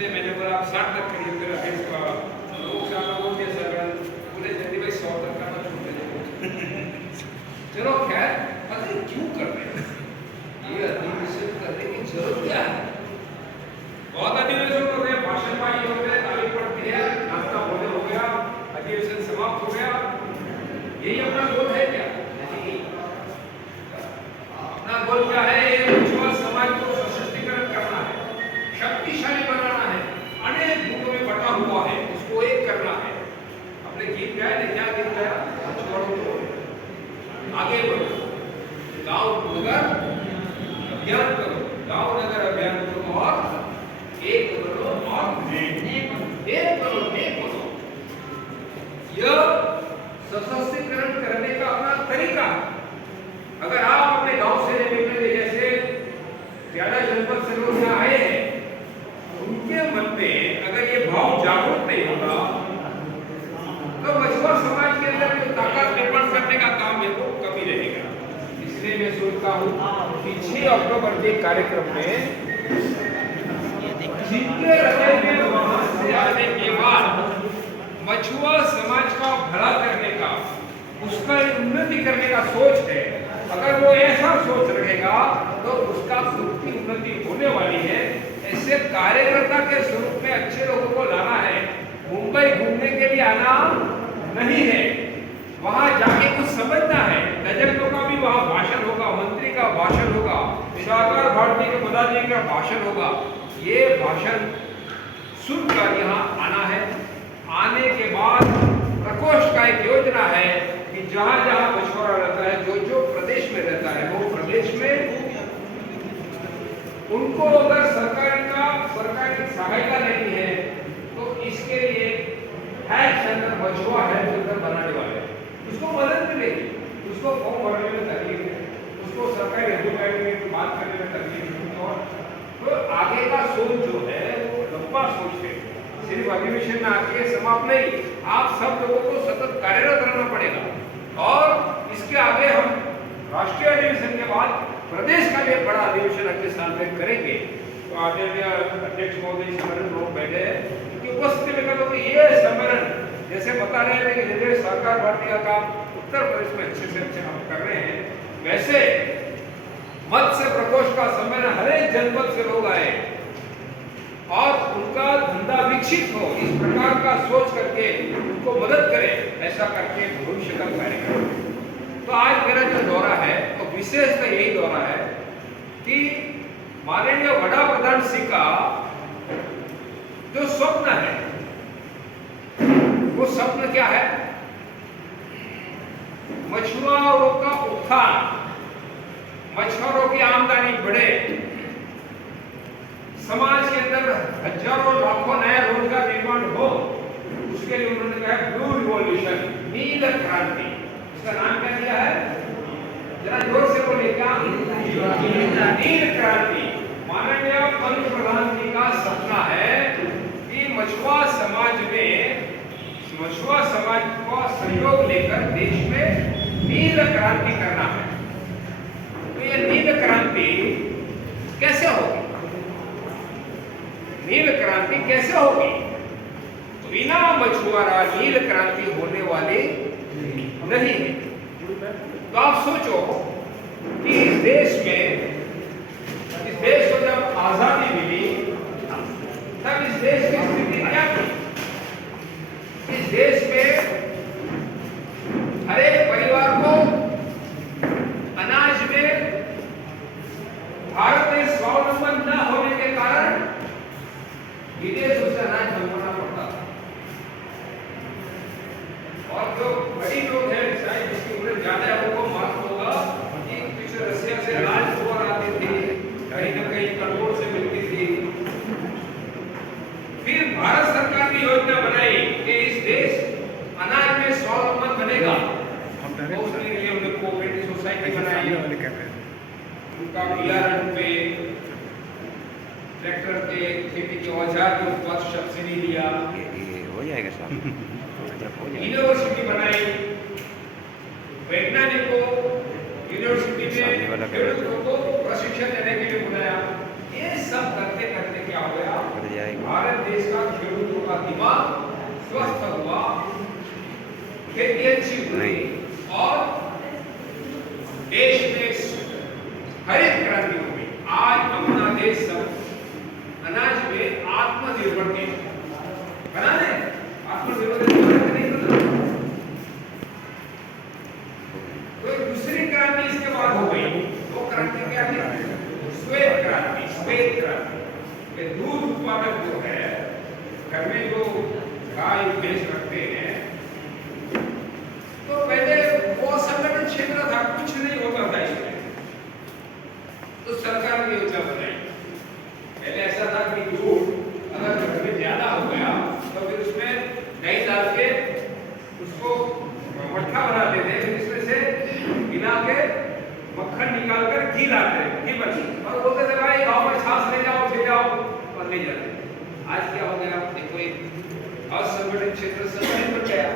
इसलिए मैंने बोला आप 60 तक करिए, फिर अभी इसका लोग साहब बोल दिया सर बोले जल्दी भाई 100 तक करना छोड़ दे। चलो खैर पता नहीं क्यों कर रहे हैं ये अधिवेशन करने की जरूरत क्या है। बहुत अधिवेशन हो गए, भाषणबाजी हो गए, ताली पड़ती है, नाश्ता भोजन हो गया, अधिवेशन समाप्त हो गया। यही अपना गोल है क्या? नहीं। अपना गोल क्या है? मछुआरा समाज को सशक्तिकरण करना है, शक्तिशाली बनाना है, अनेक गुटों में बटा हुआ है, उसको एक करना है। अपने गीत गाए ने, क्या गीत गाया? मछुआरों को आगे बढ़ो, गांव नगर अभियान करो, गांव नगर अभियान करो और एक बनो और नेक बनो। यह सशक्तिकरण करने का अपना तरीका है। अगर आप अपने गांव से निकलेंगे, जैसे ज्यादा जनपद से लोग यहाँ आए हैं, उनके मन में अगर ये भाव जागरूक नहीं होगा तो मछुआरा समाज के अंदर जो ताकत निर्माण करने का काम है वो कमी रहेगा। इसलिए मैं सोचता हूँ कि 6 अक्टूबर के कार्यक्रम में जिनके हृदय में वहां से आने के बाद मछुआरा समाज का भला करने का, उसका उन्नति करने का सोच है, अगर वो ऐसा सोच रखेगा तो उसका खुद की उन्नति होने वाली है। ऐसे कार्यकर्ता के स्वरूप में अच्छे लोगों को लाना है, मुंबई घूमने के लिए आना नहीं है, वहां जाके कुछ समझना है। तजर्बों का भी वहां भाषण होगा, मंत्री का भाषण होगा, सहकार भारती के पदाधिकारी का भाषण होगा। ये भाषण सुनकर यहाँ आना है। आने के बाद प्रकोष्ठ का एक योजना है कि जहां जहां मछुआरा रहता है, जो जो प्रदेश में रहता है, वो प्रदेश में उनको अगर सरकारी सहायता लेनी है तो इसके लिए हेल्थ सेंटर, मछुआरा हेल्थ सेंटर बनाने वाले हैं। उसको मदद मिलेगी, उसको फॉर्म भरने में तकलीफ है, उसको सरकारी अधिकारी में बात करने में तकलीफ है। और तो आगे का सोच जो है वो लंबा सोच है, सिर्फ अधिवेशन में आके समाप्त नहीं, आप सब लोगों को सतत कार्यरत रहना पड़ेगा। और इसके आगे हम राष्ट्रीय अधिवेशन के बाद प्रदेश का भी बड़ा अधिवेशन अगले साल में करेंगे। तो आदरणीय अध्यक्ष महोदय सम्मेलन लोग बैठे हैं, उनकी उपस्थिति में कहते हैं ये सम्मेलन जैसे बता रहे थे कि जैसे सहकार भारती का काम उत्तर प्रदेश में अच्छे से अच्छे हम कर रहे हैं, वैसे मत्स्य प्रकोष्ठ का सम्मेलन हर एक जनपद से लोग आए और उनका धंधा विकसित हो, इस प्रकार का सोच करके उनको मदद करें, ऐसा करके भविष्य का कार्यक्रम। तो आज मेरा जो दौरा है तो विशेषतः यही दौरा है कि माननीय वड़ा प्रधान श्री का जो स्वप्न है, वो स्वप्न क्या है? मछुआरों का उत्थान, मछुआरों की आमदनी बढ़े, समाज के अंदर हजारों लाखों नया रोजगार निर्माण हो, उसके लिए उन्होंने कहा ब्लू रिवॉल्यूशन, नील क्रांति। इसका नाम क्या दिया है? जरा जोर से बोलिए, क्या? नील क्रांति। माननीय पंतप्रधान जी का सपना है कि मछुआरा समाज को सहयोग लेकर देश में नील क्रांति करना है। तो ये नील क्रांति कैसे होगी? नील क्रांति कैसे होगी? बिना मछुआरा नील क्रांति होने वाली नहीं है। तो आप सोचो कि इस देश को जब आजादी मिली तब इस देश की स्थिति क्या थी? इस देश में हर एक परिवार को अनाज में भारत में स्वावलंबन न होने के कारण विदेशों से अनाज मंगवाना पड़ता था। और जो बड़ी लोग हैं, शायद जिसकी उम्र ज्यादा है, उनको मालूम होगा कि कुछ रसिया से अनाज और आती थी, कहीं न कहीं कंट्रोल से मिलती थी। फिर भारत सरकार ने योजना बनाई कि इस देश अनाज में स्वावलंबन बनेगा। तो उसके लिए उन्होंने कोऑपरेटिव सोसाइटी बनाई, उनका बियारण पे, ट्रैक्टर के, खेती के औजार के ऊपर सब्सिडी दिया, हो जाएगा साहब। यूनिवर्सिटी बनाई, वैज्ञानिकों यूनिवर्सिटी में को प्रशिक्षण देने के लिए बुलाया। ये सब करते करते क्या हो गया? भारत हुआ, स्वस्थ हुआ, खेती अच्छी हुई और देश में हरित क्रांति हो गई। आज अपना देश सब अनाज में आत्मनिर्भर है। बना दे आत्मनिर्भर नहीं बना। तो दूसरी क्रांति इसके बाद हो गई। वो क्रांति क्या है? श्वेत क्रांति। श्वेत क्रांति दूध उत्पादक जो है, घर में जो गाय भैंस रखते हैं, तो पहले वो संगठित क्षेत्र था, कुछ नहीं होता था इसमें, तो सरकार ने योजना बनाई। पहले ऐसा था कि दूध अगर घर में ज्यादा हो गया तो फिर उसमें दही डाल के उसको मट्ठा बना देते, फिर इसमें से मिला के मक्खन निकाल कर घी लाते, घी बची और बोलते थे भाई गाँव में छाछ ले जाओ, ले जाओ, और ले जाते। आज क्या हो गया? देखो एक असंगठित क्षेत्र संगठित बन गया।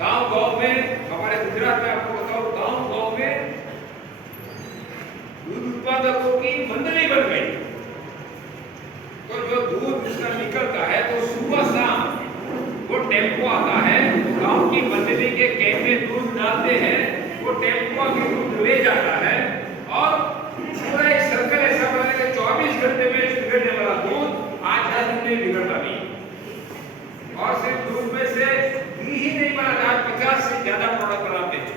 गांव में हमारे गुजरात में आपको बताओ, गांव में दूध उत्पादकों की मंडली बन गई। तो जो दूध उसका निकलता है तो सुबह शाम वो टेम्पो आता है, गांव की मंडली के कैन में दूध डालते हैं, वो टेम्पो के दूध ले जाता है और पूरा एक सर्कल ऐसा बना कि 24 घंटे में बिगड़ने वाला दूध आज 10 दिन में बिगड़ता नहीं। और सिर्फ दूध में से घी ही नहीं बना, आज 50 से ज्यादा प्रोडक्ट बनाते हैं।